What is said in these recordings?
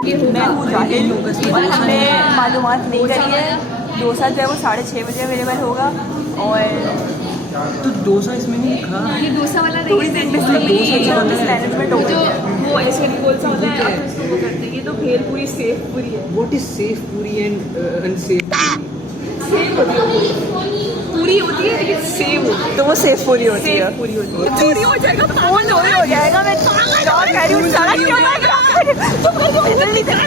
मैं हूँ जाहिल और हमने मालूमात नहीं करी है। डोसा जो है वो 6:30 बजे अवेलेबल होगा और तो डोसा इसमें नहीं लिखा। ये डोसा वाला थोड़ी सी मिसमैनेजमेंट हो गई है। वो ऐसे गोल सा होता है, अब उसको वो करते हैं। ये तो भेल पूरी सेफ पूरी है। व्हाट इज सेफ पूरी एंड अनसेफ? सेफ होती है पूरी होती है लेकिन सेव होती है। तो वो सेफ पूरी होती है। पूरी होती है। चोरी हो जाएगा, फोन चोरी हो जाएगा। मैं कह रही हूँ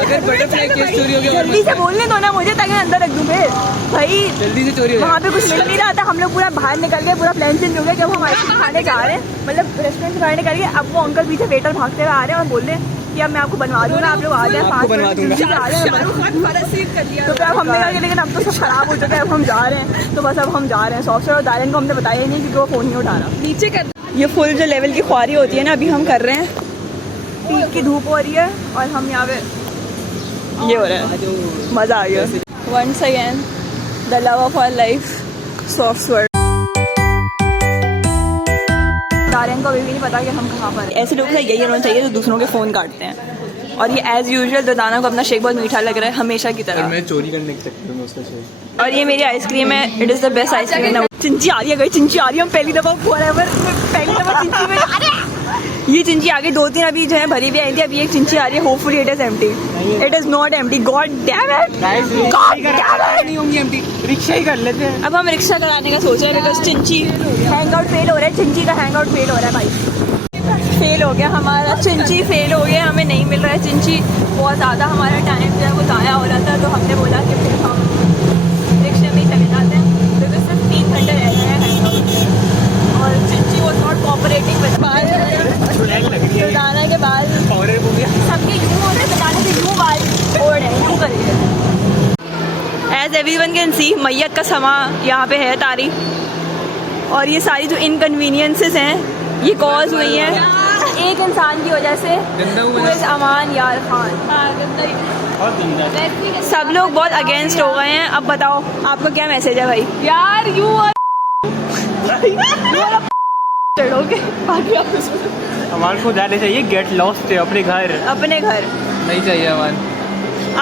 अगर बटरफ्लाई केस चोरी हो गया जल्दी से बोलने दो ना मुझे, ताकि मैं अंदर रख दूँ। फिर भाई जल्दी से चोरी हो वहाँ पे कुछ मिल नहीं रहा था। हम लोग पूरा बाहर निकल गए, पूरा प्लान चेंज हो गया कि अब हम आइसक्रीम खाने जा रहे हैं, मतलब रेस्टोरेंट से बाहर निकल गए। अब वो अंकल पीछे वेटर भागते हुए आ रहे हैं और बोल रहे हैं कि अब मैं आपको बनवा दूंगा, आप लोग आ जाए। 5 मिनट से आ रहे हैं। तो फिर अब हमने कहा कि लेकिन अब तो सब खराब हो चुका है, अब हम जा रहे हैं। तो बस अब हम जा रहे हैं। सॉफ्टवेयर और दारियन को हमने बताया ही नहीं क्योंकि वो फ़ोन नहीं उठा रहा। नीचे कर ये फुल जो लेवल की ख्वारी होती है ना, अभी हम कर रहे हैं। पीक की धूप हो रही है और हम यहाँ पे ये हो रहा है। मज़ा आ गया। Once again the love of our life software. Darian को अभी भी नहीं पता कि हम कहाँ पर। ऐसे लोग यही होना चाहिए जो दूसरों के फ़ोन काटते हैं। और ये एज यूजुअल दाना को अपना शेक बहुत मीठा लग रहा है हमेशा की तरह। मैं चोरी करने की चक्कर में उसका शेक। और ये मेरी आइसक्रीम है। It is the best ice cream. चिंची आ रही है, गई चिंची आ रही है। हम पहली दफ़ा चिंची में ये चिंची आ गई। 2-3 अभी जो है भरी भी आई थी। अभी एक चिंची आ रही है। Hopefully it is empty. It is not empty. God damn it. नहीं होंगी एम्प्टी। रिक्शा ही कर लेते हैं। अब हम रिक्शा कराने का सोच रहे हैं बिकॉज चिंची हैंग आउट फेल हो रहा है। चिंची का हैंग आउट फेल हो रहा है भाई। फेल हो गया हमारा। चिंची फेल हो गया, हमें नहीं मिल रहा है चिंची। बहुत ज़्यादा हमारा टाइम जो है वो ज़ाया हो रहा था। तो हमने बोला कि फिर हम रिक्शे में ही चले जाते हैं बिकॉज सिर्फ 3 घंटे रह गए हैं हैंग आउट। और चिंची वॉज नॉट कोऑपरेटिंग विद दाना के बाद सबके यूँ हो रहे बताने से यूँ बाल ओढ़ है यूँ करिए। एज एवरीवन कैन सी मैयत का समा यहाँ पे है तारी। और ये सारी जो इनकन्वीनियंसेस हैं ये कॉज हुई हैं एक इंसान की वजह से। अमान यार खान। सब लोग बहुत अगेंस्ट हो गए हैं। अब बताओ आपका क्या मैसेज है भाई? यार यू अमान को जाने चाहिए। गेट लॉस्ट है अपने घर। अपने घर नहीं चाहिए अमान।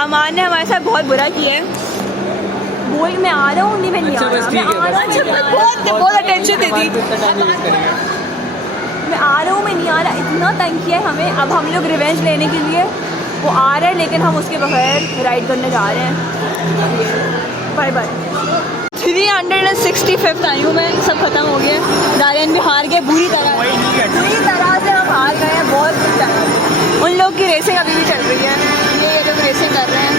अमान ने हमारे साथ बहुत बुरा किया है। बोल मैं आ रहा हूँ। नहीं मैं नहीं आ रहा। बहुत अटेंशन देती। मैं आ रहा हूँ, मैं नहीं आ रहा। इतना तंग किया है हमें। अब हम लोग रिवेंज लेने के लिए वो आ रहे हैं लेकिन हम उसके बगैर राइड करने जा रहे हैं। Bye bye. 365th आई हूँ मैं। सब खत्म हो गया। दारियन भी हार गए बुरी तरह से। हम हार गए हैं बहुत बुरी तरह से। उन लोग की रेसिंग अभी भी चल रही है। ये लोग रेसिंग कर रहे हैं।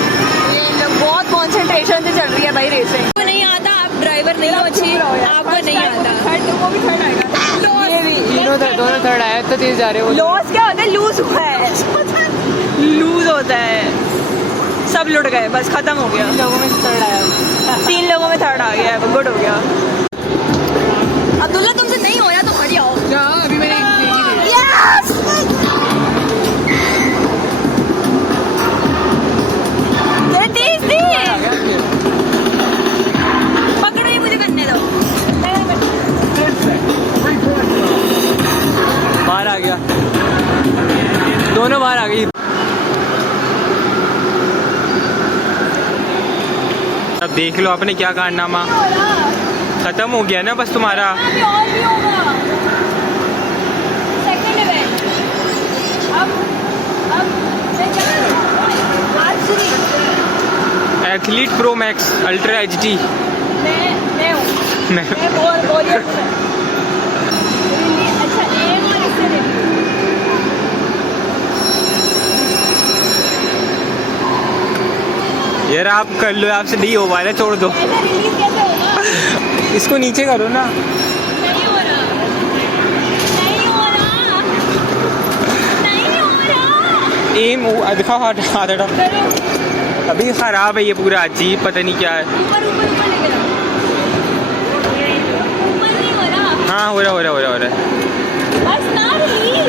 ये लोग बहुत कॉन्सेंट्रेशन से चल रही है भाई रेसिंग। आपको नहीं आता, आप ड्राइवर नहीं हो अच्छी, आपको नहीं आता। वो भी थर्ड आएगा। दोनों थर्ड आया तो तेज जा रहे हो। लॉस क्या होता है? लूज हुआ है। लूज होता है। सब लुट गए, बस खत्म हो गया। 3 लोगों में थर्ड आया। 3 लोगों में थर्ड आ गया। गुड हो गया। अब्दुल्ला तुमसे नहीं हो रहा तो खड़ी आओ। अभी मैंने यस पकड़ो, ये मुझे करने दो। बाहर आ गया। दोनों बाहर आ गई। अब देख लो आपने क्या कारनामा। खत्म हो गया ना बस तुम्हारा। Athlete pro max ultra HD. मैं हूँ। मैं अच्छा एक और इससे ले लीजिए। यार आप कर लो, आपसे नहीं हो पा रहा, छोड़ दो। रिलीज कैसे होगा? इसको नीचे करो ना। नहीं हो रहा। नहीं हो रहा। नहीं हो रहा। एम दिखा हाथ हटा। करो। अभी खराब है ये पूरा अजीब, पता नहीं क्या है। ऊपर ऊपर ऊपर लेके जाओ। ऊपर नहीं हो रहा। हाँ हो रहा। बस ना रिलीज।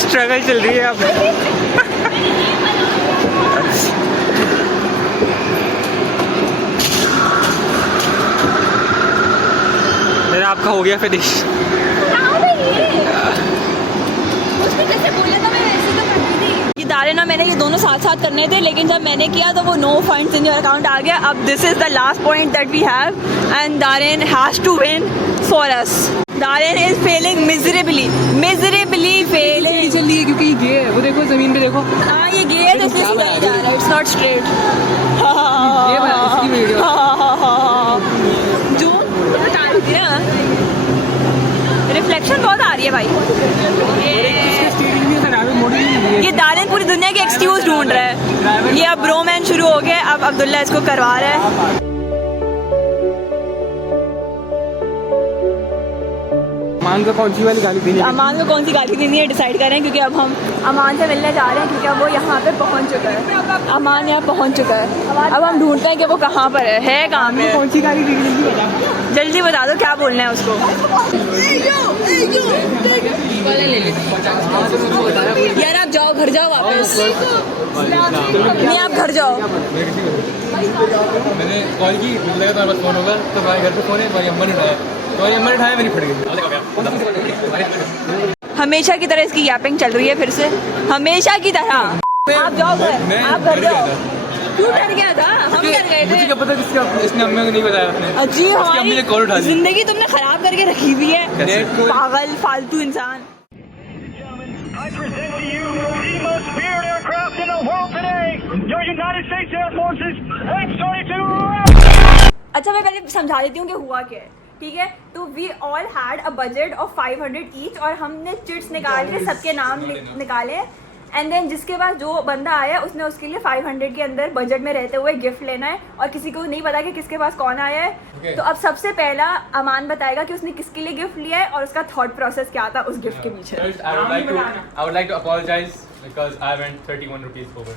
स्ट्रगल चल रही है अब। मेरा आपका हो गया फिनिश। ना मैंने ये दोनों साथ साथ करने थे, लेकिन जब मैंने किया तो वो no funds in your account आ गया. अब this is the last point that we have and Darren has to win for us. Darren is failing miserably failing. चल रही है क्योंकि ये गे है, वो देखो जमीन पे देखो. हाँ ये गे है, दिस इज जा रहा है, इट्स नॉट स्ट्रेट. ये बना इसकी वीडियो. जो बता रही थी ना, रिफ्लेक्शन बहुत आ रही है भाई. ये दारेन पूरी दुनिया के एक्सक्यूज ढूंढ रहा है. ये अब ब्रोमैन शुरू हो गया, अब अब्दुल्ला इसको करवा रहा है. अमान को कौन सी वाली गाली देनी है? अमान को कौन सी गाली देनी है डिसाइड कर रहे हैं, क्योंकि अब हम अमान से मिलने जा रहे हैं, क्योंकि अब वो यहाँ पे पहुँच चुका है. अमान यहाँ पहुँच चुका है. अब हम ढूंढते हैं कि वो कहाँ पर है कहाँ पे. कौन सी गाली देनी है? जल्दी बता दो क्या बोलना है उसको. यार आप जाओ, घर जाओ वापस. नहीं आप घर जाओ. मैंने कॉल की, मुझे लगा तुम्हारे पास फोन होगा, तो हमारे घर पे फोन है, तुम्हारी अम्मा ने उठाया. तुम्हारी अम्मा ने उठाया, मेरी फट गई. हमेशा की तरह इसकी यापिंग चल रही है फिर से, हमेशा की तरह. आप जाओ घर, आप घर जाओ. क्यों डर गया था? हम डर गए मुझे थे. क्या पता किसका, इसने अम्मा को नहीं बताया अपने. अजी उसकी अम्मी ने कॉल उठा ली. जिंदगी तुमने खराब करके रखी हुई है. पागल फालतू इंसान. I present to you the most feared aircraft in the world today, your United States Air Force's F-22. अच्छा मैं पहले समझा देती हूँ कि हुआ क्या है. ठीक है, तो we all had a budget of 500 each, और हमने चिट्स निकाल के सबके नाम निकाले. एंड देन जिसके पास जो बंदा आया उसने उसके लिए 500 के अंदर बजट में रहते हुए गिफ्ट लेना है, और किसी को नहीं पता कि किसके पास कौन आया है. तो अब सबसे पहला अमान बताएगा कि उसने किसके लिए गिफ्ट लिया है और उसका थॉट प्रोसेस क्या था उस गिफ्ट के पीछे. First, I would like to apologize because I went 31 rupees over.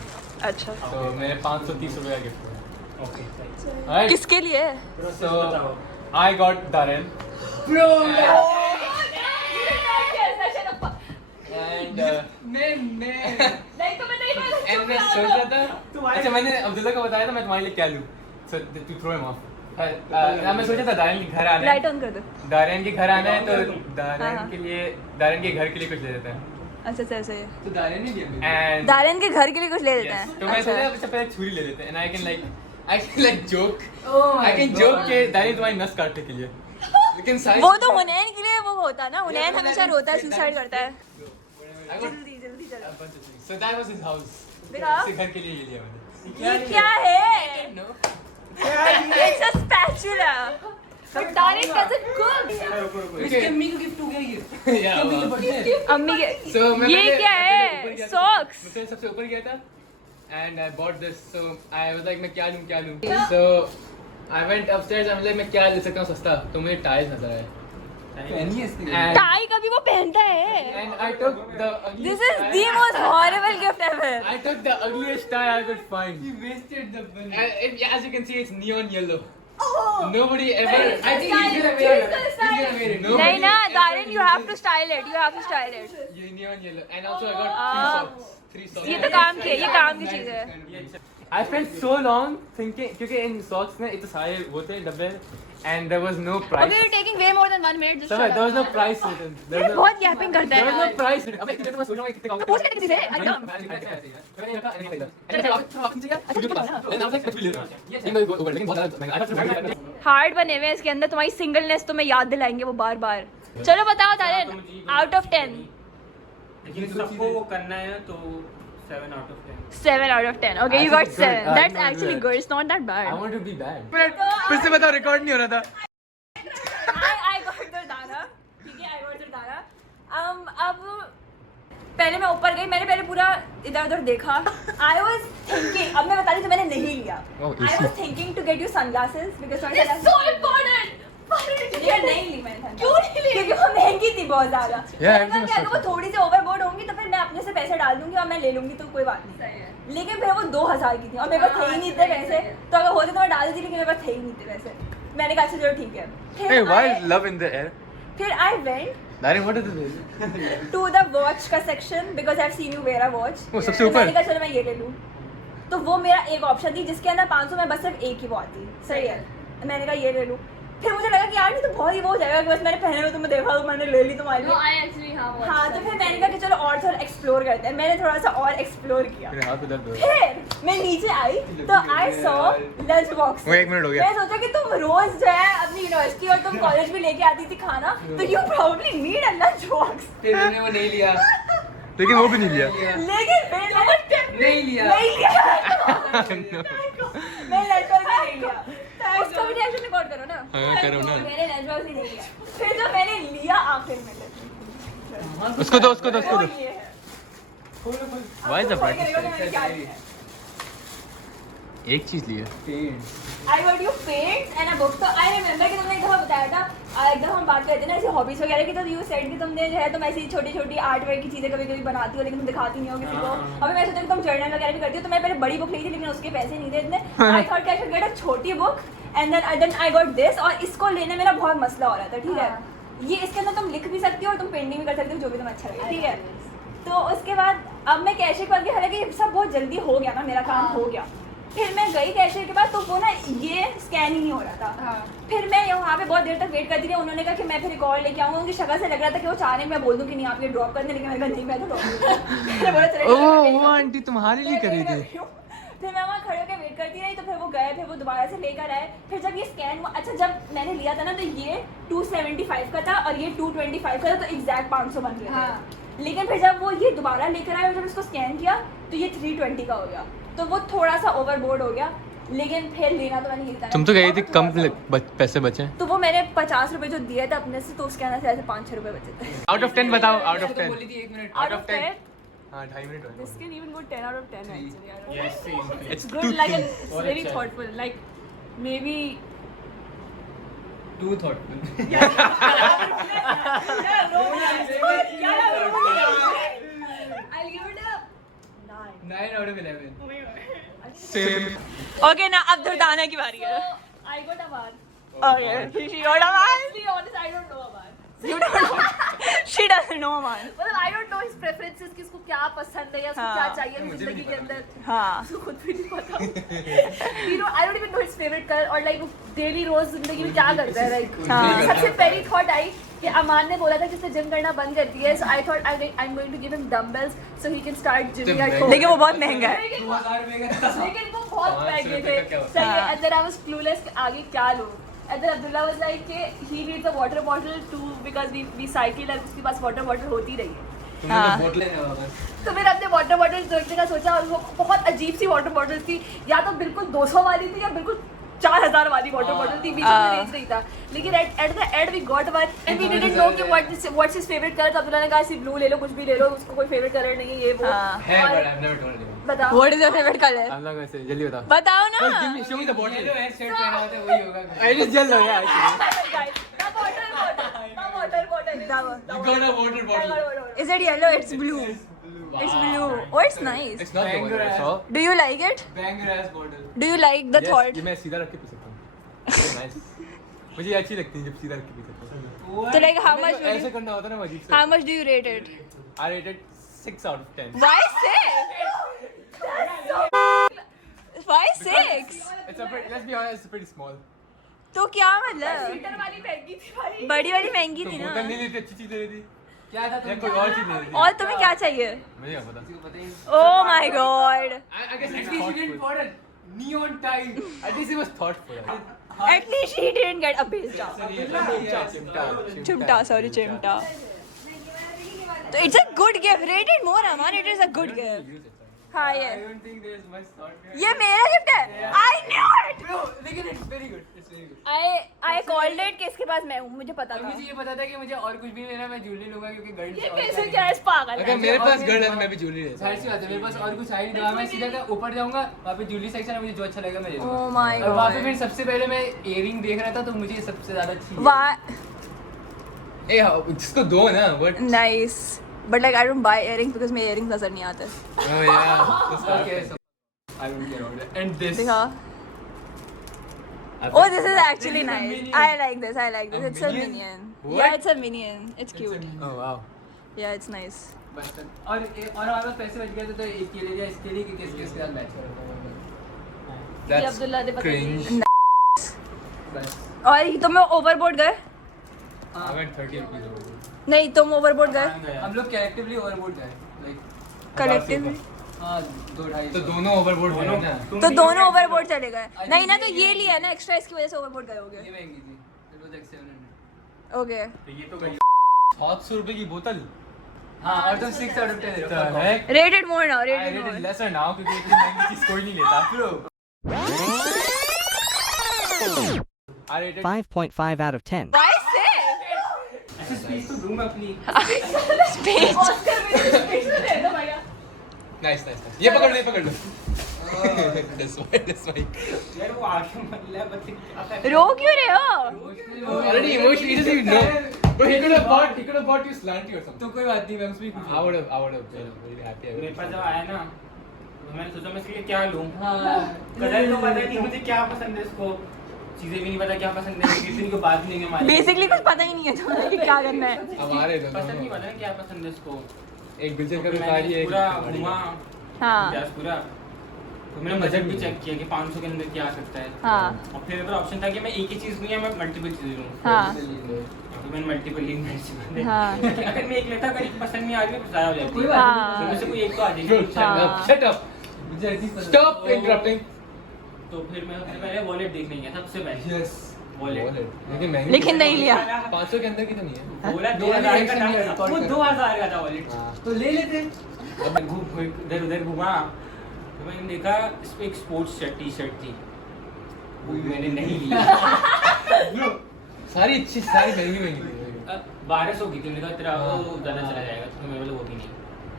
अच्छा तो मैंने 530 रुपये का गिफ्ट किया. Okay. Alright. किसके लिए? So I got Darren. And and मैं सोच रहा था, अच्छा मैंने अब्दुल्ला को बताया था मैं तुम्हारे लिए क्या लूँ. So to throw him off. मैं सोचा था दारेन के घर आना लाइट है. ऑन कर दो. दारेन के घर आना है तो दारेन हाँ. के लिए, दारेन के घर के लिए कुछ ले देते हैं. अच्छा अच्छा ऐसे ही. तो दारेन ने दिया. And दारेन के घर के लिए कुछ ले देते हैं. तो मैं सोचा सबसे पहले छुरी ले लेते हैं. And I can like joke. I can joke के दारेन तुम्हारी नस काटने के लिए. लेकिन साइज वो तो हुनैन के लिए वो होता है ना, हुनैन हमेशा रोता है, सुसाइड करता है. जल्दी जल्दी चलो. So that was his house. दिखाओ. उसके घर के लिए ये लिया मैंने. ये क्या है? No. It's a spatula. Darren doesn't cook. उसकी अम्मी को गिफ्ट हो गया ये. अम्मी के So मैं ये पहले- क्या मैं है? पहले ऊपर गया था. Socks. मैं पहले सबसे ऊपर गया था. And I bought this. So I was like मैं क्या लूँ. So I went upstairs. I'm like मैं क्या ले सकता हूँ सस्ता. तो मुझे टाइल्स नजर आए. And टाई कभी वो पहनता है. I took the This ugliest is the most horrible gift ever. I took the ugliest tie I could find. You wasted the money. As you can see, it's neon yellow. Nobody ever. I think he's gonna wear it. He's gonna wear it. Nobody नहीं ना, ever Darren, you have to uses style it. You have to style it. ये neon yellow. And also I got three socks. ये तो काम की है, ये काम की चीज है. I spent so long thinking क्योंकि इन socks में इतने सारे वो थे डब्बे, and there was no price. Okay, you're taking way more than 1 minute. Just So shut there was no up. price written. There ये was no. बहुत yapping करता There है was no यार. price written. अबे कितने तो मैं सोच रहा हूँ कितने का होगा. पूछ किसी से, एकदम. हार्ड बने हुए हैं इसके अंदर, तुम्हारी सिंगलनेस तुम्हें याद दिलाएंगे वो बार बार. चलो बताओ तारे, आउट ऑफ 10. लेकिन सबको वो करना है तो 7 out of 10. 7 out of 10. Okay, you got Actually, 7. good. That's I actually know good. It's not that I bad. want to be bad. फिर से बताओ रिकॉर्ड नहीं हो रहा था. I got Dardana. ठीक है, I got Dardana. अब पहले मैं ऊपर गई, मैंने पहले पूरा इधर उधर देखा. I was thinking, अब मैं बता रही थी मैंने नहीं लिया. I was thinking to get you sunglasses because it's so important. लेकिन नहीं ली मैंने. क्यों नहीं ली? क्योंकि वो महंगी थी बहुत ज्यादा. everything was अगर वो थोड़ी सी ओवरबोर्ड होंगी तो फिर मैं अपने से पैसे डाल दूंगी और मैं ले लूंगी तो कोई बात नहीं. लेकिन फिर वो 2000 की थी और मेरे पास थे ही नहीं इतने पैसे, तो अगर होते तो मैं डाल देती, लेकिन मेरे पास थे ही नहीं इतने पैसे. मैंने कहा अच्छा चलो ठीक है. Hey, why is love in the air? फिर I went Darren, what is this? to the watch का section because I've seen you wear a watch. वो सबसे तो ऊपर? मैंने कहा चलो मैं ये ले लूँ. तो वो मेरा एक ऑप्शन थी जिसके अंदर 500 में बस सिर्फ एक ही वो आती. सही है, मैंने कहा ये ले लूँ. फिर मुझे लगा कि यार ये तो बहुत ही वो हो जाएगा कि बस मैंने पहने हुए तुम्हें देखा तो मैंने ले ली तुम्हारी No, I actually हाँ बहुत हाँ तो फिर मैंने कहा कि चलो और थोड़ा एक्सप्लोर करते हैं। मैंने थोड़ा सा और एक्सप्लोर किया। मेरे हाथ में दर्द हो फिर मैं नीचे आई तो आई सॉ लंच बॉक्स। वो 1 मिनट हो गया। मैं सोचा कि तुम रोज जो है अपनी यूनिवर्सिटी और तुम कॉलेज में लेके आती थी खाना तो you probably need a lunch box. फिर मैंने वो नहीं लिया। लेकिन वो भी नहीं लिया। लेकिन मैंने नहीं लिया। नहीं लिया मैं लंच बॉक्स नहीं लिया। उसका भी रिएक्शन रिकॉर्ड करो ना। हाँ, करो ना। मैंने लंच बॉक्स ही नहीं लिया। फिर जो मैंने लिया आखिर में उसको दो उसको दो उसको वो दो। ये है। Why the मैंने practice? क्या लिया है? एक चीज लिया। I got you paints and a book. तो I remember कि तुमने एक दफा बताया था एकदम हम बात करते हैं ना ऐसे हॉबीज वगैरह की तो you said कि तुमने जो है तुम ऐसी छोटी छोटी आर्ट वर्क की चीजें कभी कभी बनाती हो लेकिन तुम दिखाती नहीं हो किसी को। अभी मैं सोचा कि तुम जर्नल वगैरह भी करती हो तो मैं पहले बड़ी बुक ली थी लेकिन उसके पैसे नहीं थे इतने। I thought I should get a छोटी book and then I got this और इसको लेने मेरा बहुत मसला हो रहा था ठीक है। ये इसके अंदर तुम लिख भी सकती हो और तुम पेंटिंग भी कर सकती हो जो भी तुम्हें अच्छा लगे ठीक है। तो उसके बाद अब मैं कैशियर बन गई हालांकि सब बहुत जल्दी हो गया ना मेरा काम हो गया। फिर मैं गई कैशियर के बाद तो वो ना ये स्कैन ही नहीं हो रहा था। फिर मैं यहाँ पे बहुत देर तक वेट करती रही। उन्होंने कहा कि मैं फिर रिकॉर्ड लेके आऊँगा। उनकी शक्ल से लग रहा था कि वो चाह रहे मैं बोल दूँ कि नहीं आप ये ड्रॉप कर दें लेकिन मैंने कहा नहीं मैं तो ड्रॉप वो आंटी तुम्हारे लिए करी थी। फिर मैं वहाँ खड़े होकर वेट करती रही तो फिर वो गए फिर वो दोबारा से लेकर आए। फिर जब ये स्कैन हुआ अच्छा जब मैंने लिया था ना तो ये 275 का था और ये 225 का था तो एग्जैक्ट 500 बन गया था। लेकिन फिर जब वो ये दोबारा लेकर आए और जब इसको स्कैन किया तो ये 320 का हो गया तो वो थोड़ा सा ओवरबोर्ड हो गया। लेकिन फिर लेना तो मैंने यही था। तुम तो गई थी कम पैसे बचे। तो वो मैंने 50 रुपए जो दिए थे अपने से तो उसके अंदर से ऐसे 5-6 रुपए बचे थे। आउट ऑफ 10 बताओ आउट ऑफ 10। बोली थी 1 मिनट। Out of 10 हाँ 2.5 मिनट हो This can even go 10 out of 10 actually. I don't know. Yes, same. It's too good, like thin. it's और very अच्छा है। thoughtful. Like maybe Too thoughtful. I'll give it a 9 out of 11. Same. Okay ना अब दुर्दाना की बारी है। I got a one. Okay she got a man. To be honest, I don't know a one. You don't know. She doesn't know man. मतलब I don't know his preferences कि उसको क्या पसंद है या उसको हाँ। क्या चाहिए जिंदगी के अंदर। हाँ उसको खुद भी नहीं पता। You know, I don't even know his favorite color और like डेली रोज जिंदगी में क्या करता है like। हाँ। सबसे पहली थॉट आई कि अमान ने बोला था कि उसने जिम करना बंद कर दिया है so I thought I'm going to give him dumbbells so he can start gymming at home. लेकिन वो बहुत महंगा है। लेकिन 2000 रुपए का था। लेकिन वो बहुत 500 महंगे रुपए थे का क्या होता सही है। हाँ। and then I was clueless कि आगे क्या लूँ and then Abdullah was like कि he needs a water bottle too because we cycle और उसके पास water bottle होती रही है। तुमने हाँ। तो बोतलें हैं वापस। तो फिर अपने वाटर बॉटल देखने का सोचा और वो बहुत अजीब सी वाटर बॉटल थी या तो बिल्कुल 200 वाली थी या बिल्कुल 4000 वाली वाटर बॉटल थी बीच में रेंज नहीं था लेकिन at the end we got one and we didn't know कि व्हाट्स हिज फेवरेट कलर। तो अब्दुल्ला ने कहा सी ब्लू ले लो कुछ भी ले लो उसको कोई फेवरेट कलर नहीं है ये वो हाँ। है और- but I've never told you. बताओ What is your favorite color? हम लोग ऐसे जल्दी बताओ। बताओ ना। show me the bottle. Yellow है shirt पहना होता है वही होगा। I just jell हो यार। You got a water bottle. Is it yellow? It's blue. It's blue. Oh, it's nice. It's not the Banger one I ass. saw. Do you like it? Banger ass bottle. Do you like the Yes, thought? ये मैं सीधा रख के P सकता हूँ। So nice. मुझे ये अच्छी लगती है जब सीधा रख के पी सकता हूँ। So like how मतलब much? जो Would ऐसे you, करना होता है ना वो अजीब से। how much do you rate it? I rated 6 out of 10. Why 6? Why 6? It's a pretty, let's be honest, it's pretty small. तो क्या मतलब? लीटर वाली महंगी थी भाई। बड़ी वाली महंगी तो थी बोतल नहीं ना। लेती अच्छी चीज ले रही थी क्या था या कोई और चीज ले रही थी और तुम्हें क्या चाहिए? मुझे क्या पता पता ही नहीं। Oh my god. I guess at least you didn't bought a neon tie. at least it was thoughtful At least she didn't get a base job. Chimta, sorry, chimta. So it's a good gift. Rate it more, Aman. It is a good gift. हाँ I ये don't think there's much thought behind ये मेरा gift है. I knew it. Bro, लेकिन it's very good. It's very good. I called it कि इसके पास मैं हूँ. मुझे पता और था. मुझे ये पता था कि मुझे और कुछ भी नहीं लेना मैं ज्वेलरी लूंगा क्योंकि गर्ल ये कैसे क्या है पागल अगर है। मेरे पास गर्ल है तो मैं भी ज्वेलरी लेता जाहिर सी बात है मेरे पास और कुछ है नहीं तो मैं सीधा का ऊपर जाऊंगा वहाँ पे ज्वेलरी सेक्शन है मुझे जो अच्छा लगेगा मैं ले लूंगा Oh my और वहाँ पे god. फिर सबसे पहले मैं इयरिंग देख रहा था तो मुझे सबसे ज्यादा अच्छी Why? ए जिसको दो ना but Nice. But like I don't buy earrings because मेरे earrings नजर नहीं आते. oh yeah Okay, so I don't care about it. And this. दिखा. Oh, this is actually This is a nice. minion. I like this. I like this. A It's a minion? minion. What? Yeah, it's a minion. It's cute. oh wow Yeah, it's nice. बस और हमारे पास पैसे बच गए थे तो एक ये ले लिया इसके लिए कि किसके साथ मैच करूंगा ये अब्दुल्ला ने पता नहीं। cringe बस और तुम ओवरबोर्ड गए? I went 30 rupees over. नहीं, तुम ओवरबोर्ड गए? हम लोग कलेक्टिवली ओवरबोर्ड गए लाइक कलेक्टिव? हाँ 2-2.5 तो दोनों ओवरबोर्ड गए ना। तो दोनों ओवरबोर्ड चले गए? नहीं ना, तो ये लिया ना एक्स्ट्रा, इसकी वजह से ओवरबोर्ड गए होगे। ये महंगी थी इट वाज लाइक 700 ओके। तो ये तो 700 रुपए की बोतल। हाँ आउट ऑफ 6 आउट ऑफ 10 तो है rated more now, I rated rated more. lesser now क्योंकि इतनी महंगी चीज कोई नहीं लेता। I rated 5.5 out of 10. Why say? ऐसे स्पीच तो दूंगा अपनी Space. ऑस्कर में स्पीच दे दो भैया। nice nice nice। ये पकड़ लो, ये पकड़ लो। That's why। यार वो आशा मतलब बस क्या कर रो क्यों रहे हो? Already emotionally he doesn't even know। But he could have bought you slanty or something। तो कोई बात नहीं मैं उसमें खुश I would have been really happy। मेरे पास जब आया ना तो मैंने सोचा मैं इसके लिए क्या लूं। हाँ कलर तो पता नहीं मुझे क्या पसंद है, इसको चीजें भी नहीं पता क्या पसंद है, किसी को बात नहीं है हमारी। बेसिकली कुछ पता ही नहीं है तुम्हें कि क्या करना है। हमारे पसंद नहीं दोनों पता क्या पसंद है इसको। एक बिल्कुल का तो भिखारी मैंने है, पूरा एक घुमा हाँ इतिहास पूरा, तो मैंने बजट भी चेक किया कि 500 के अंदर क्या आ सकता है। हाँ और फिर मेरे पास ऑप्शन था कि मैं एक ही चीज लूं या मैं मल्टीपल चीजें लूं। हाँ तो मैंने मल्टीपल ली मैंने। हाँ। अगर मैं एक लेता अगर एक पसंद नहीं आ रही तो ज़ाया हो जाती कोई है। बात हाँ। तो मुझे कोई एक तो आ जाएगी। हाँ। Shut up। मुझे ऐसी पसंद Stop interrupting। तो फिर मैं सबसे पहले वॉलेट देखने गया, सबसे पहले यस वॉलेट। लेकिन महंगी लेकिन नहीं लिया। 500 के अंदर की तो नहीं है। बोला दो 2000 का हजार था, record वो कर। 2000 का था वॉलेट। तो ले लेते अब मैं घूम इधर उधर घूमा तो मैंने देखा इस पे एक स्पोर्ट्स टी शर्ट थी, वो मैंने नहीं ली। सारी अच्छी सारी महंगी अब 1200 की थी, मैंने कहा तेरा वो ज़्यादा चला जाएगा, तो मैं बोला वो भी नहीं।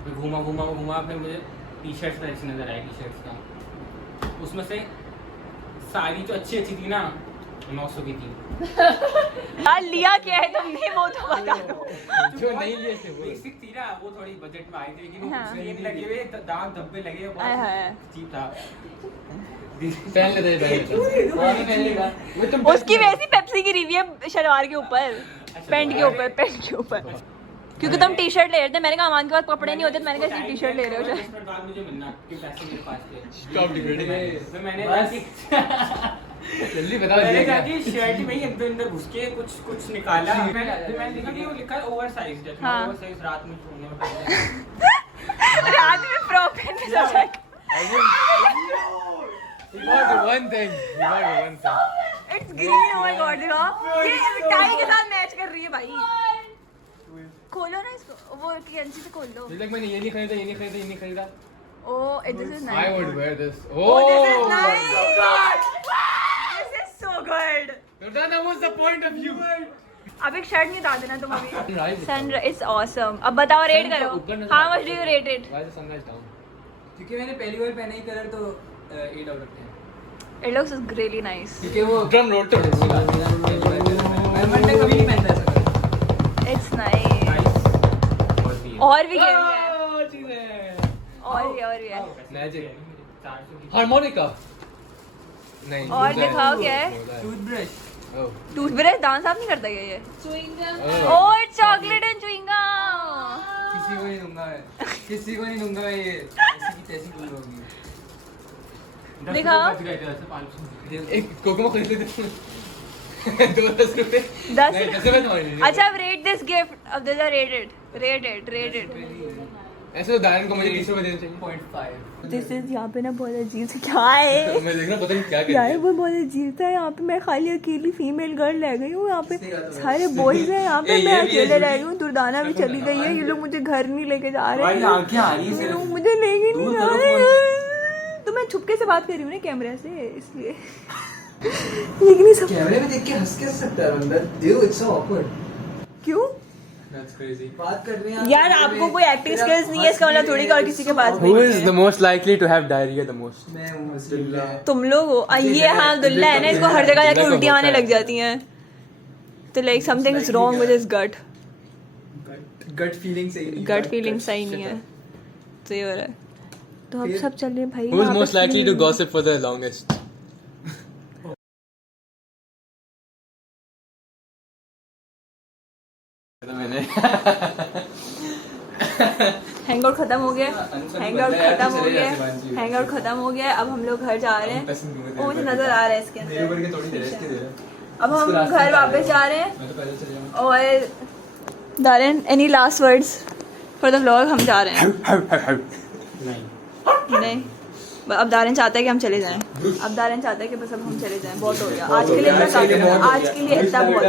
फिर घूमा फिर मुझे टी शर्ट्स का अच्छी नज़र आया, टी शर्ट्स का उसमें से सारी जो अच्छी अच्छी थी ना 900 की थी। यार लिया क्या है तुमने वो तो बता दो। जो नहीं लिए थे वो। बेसिक थी ना, वो थोड़ी बजट में आई थी, लेकिन वो हाँ। फ्रेम लगे हुए दाग धब्बे लगे हुए, आय हाय। बहुत चीप था। पहन लेते वो तुम उसकी वैसी पेप्सी की रिव्यू है शलवार के ऊपर, पैंट के ऊपर क्योंकि तुम टी शर्ट ले रहे थे। मैंने कहा अमान के पास कपड़े नहीं होते तो मैंने कहा इसलिए टी शर्ट ले रहे हो। 10 मिनट बाद मुझे मिलना कि पैसे मेरे पास थे। Stop degrading. तो मैंने जल्दी बताओ मैंने ये कहा क्या कि शर्ट में ही अंदर घुस के कुछ निकाला। मैंने देखा कि वो लिखा है ओवर साइज है। हाँ। ओवर साइज रात में सोने में पहनने। रात में फ्रॉक पहनने सोचा He got one thing। It's green. Oh my God देखो ये टाई के साथ मैच कर रही है भाई। खोलो ना इसको, वो कैंची से खोल लो। Like मैंने ये नहीं खरीदा। Oh this is I nice. would wear this। Oh, this is Oh nice. This is so good. Jordana, what's the point of you? अब एक शर्ट नहीं डाल देना तुम अभी। Sunrise। Sunrise it's awesome. अब बताओ रेट Sun का करो। ऊपर नजर हाउ आता much do you rate it? Why is the sunrise down? क्योंकि मैंने पहली बार पहना ही कलर तो 8 out of 10 it looks really nice. क्योंकि वो Drum roll to this। मैं कभी नहीं पहनता ऐसा कलर। It's nice. और भी है। और भी क्या है? और भी है। Magic। 400 की। Harmonica। नहीं। और दूसरा दिखाओ क्या है? Toothbrush Oh। टूथब्रश दांत साफ नहीं करता क्या ये? Oh। Oh it's chocolate and chewing gum. किसी को नहीं दूंगा मैं, किसी को नहीं दूंगा ये ऐसी की तैसी दूर होगी। 10 दिखाओ। बच गए थे वैसे 500। एक कोकोमा खरीद लेते 10 रुपए। 10 नहीं 10 रुपए तो नहीं। अच्छा अब रेट दिस गिफ्ट। अब दिस आर रेटेड। ऐसे तो दायन को मुझे 30 रुपए देने चाहिए। 0.5 दिस इज यहाँ पे ना बहुत अजीब से क्या है मैं देख रहा पता नहीं क्या यार, कर वो बहुत अजीब था। यहाँ पे मैं खाली अकेली फीमेल गर्ल रह गई हूँ। यहाँ पे सारे बॉयज हैं, यहाँ पे मैं अकेले रह गई हूँ। दुर्दाना भी चली गई है। ये लोग मुझे घर नहीं लेके जा रहे हैं। आंखें आ रही ये लोग मुझे लेके नहीं जा रहे हैं। तो मैं छुपके से बात कर रही हूँ ना कैमरे से, इसलिए। लेकिन ये सब कैमरे में देख के हंस के सकता है बंदा। Dude, it's so awkward। क्यों That's crazy। बात कर रहे हैं यार? आपको कोई एक्टिंग स्किल्स नहीं है इसका मतलब थोड़ी कि और किसी के पास भी Who नहीं is है। the most likely to have diarrhea the most? मैं हूँ अब्दुल्ला। तुम लोग हो। ये हाँ अब्दुल्ला है ना, इसको हर जगह जाके उल्टियाँ आने लग जाती हैं। तो like something is wrong with his gut. Gut feeling सही नहीं। गट फीलिंग सही नहीं है, तो ये हो रहा है। तो अब सब चल रहे हैं भाई। Who is वहाँ पे most likely to film- gossip for the longest? मैंने हैंगआउट खत्म हो गया। अनसन हैंगआउट बंदा है, खत्म तो हो चले गया। जाते हैं, हैंगआउट खत्म हो गया। अब हम लोग घर जा रहे हैं। ओ मुझे नजर आ रहा है इसके मेरे ऊपर के थोड़ी अंदर। देर इसके दे अब हम घर वापस जा रहे हैं मैं तो पैदल चले जाऊँ। और Darren any last words for the vlog? हम जा रहे हैं। नहीं अब दारेन चाहता है कि हम चले जाएं। अब दारेन चाहता है कि बस अब हम चले जाएं। बहुत हो गया आज के लिए, इतना काफी है। आज के लिए इतना बहुत।